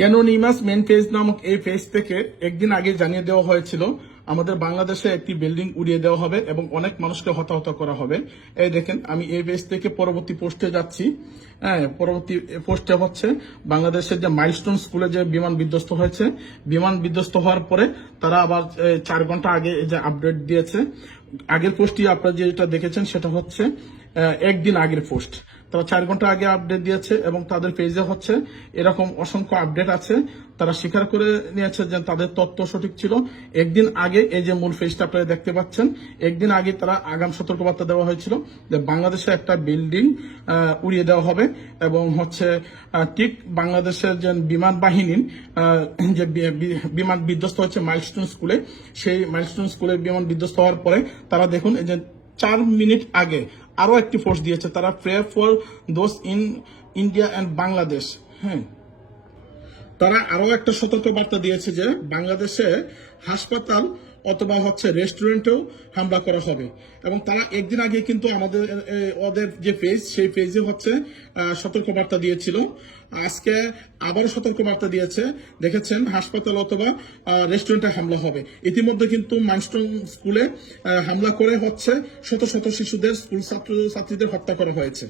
Anonymous main page নামক এই page থেকে একদিন আগে জানিয়ে দেওয়া হয়েছিল আমাদের বাংলাদেশে একটি বিল্ডিং উড়িয়ে দেওয়া হবে এবং অনেক মানুষকে হতাহত করা হবে। এই দেখেন, আমি এই পেজ থেকে পরবর্তী পোস্টে যাচ্ছি। হ্যাঁ, পরবর্তী পোস্টে হচ্ছে বাংলাদেশের যে মাইলস্টোন স্কুলে যে বিমান বিধ্বস্ত হয়েছে, বিমান বিধ্বস্ত হওয়ার পরে তারা আবার 4 ঘন্টা আগে যে আপডেট দিয়েছে। আগের পোস্টটি আপনারা যেটা দেখেছেন সেটা হচ্ছে একদিন আগের পোস্ট। তারা 4 ঘন্টা আগে আপডেট দিয়েছে এবং তাদের পেজে হচ্ছে এরকম অসংখ্য আপডেট আছে। তারা স্বীকার করে নিয়েছে যে তাদের তথ্য সঠিক ছিল। একদিন আগে এই যে মূল পেজটা আপনারা দেখতে পাচ্ছেন, একদিন আগে তারা আগাম সতর্কবার্তা দেওয়া হয়েছিল যে বাংলাদেশে একটা বিল্ডিং উড়িয়ে দেওয়া হবে এবং হচ্ছে ঠিক বাংলাদেশের যে বিমান বাহিনীর যে বিমান বিধ্বস্ত হচ্ছে মাইলস্টোন স্কুলে, সেই মাইলস্টোন স্কুলে বিমান বিধ্বস্ত হওয়ার পরে তারা দেখুন এই যে 4 মিনিট আগে আরো একটি পোস্ট দিয়েছে, তারা pray for those in India and Bangladesh. হ্যাঁ, তারা আরো একটা সতর্ক বার্তা দিয়েছে যে বাংলাদেশে হাসপাতাল অথবা হচ্ছে রেস্টুরেন্টেও হামলা করা হবে। এবং তারা একদিন আগে কিন্তু আমাদের ওদের যে পেজ, সেই পেজে হচ্ছে সতর্ক বার্তা দিয়েছিল। আজকে আবারও সতর্ক বার্তা দিয়েছে, দেখেছেন হাসপাতাল অথবা রেস্টুরেন্টে হামলা হবে। ইতিমধ্যে কিন্তু মাইলস্টোন স্কুলে হামলা করে হচ্ছে শত শত শিশুদের, স্কুল ছাত্রীদের হত্যা করা হয়েছে।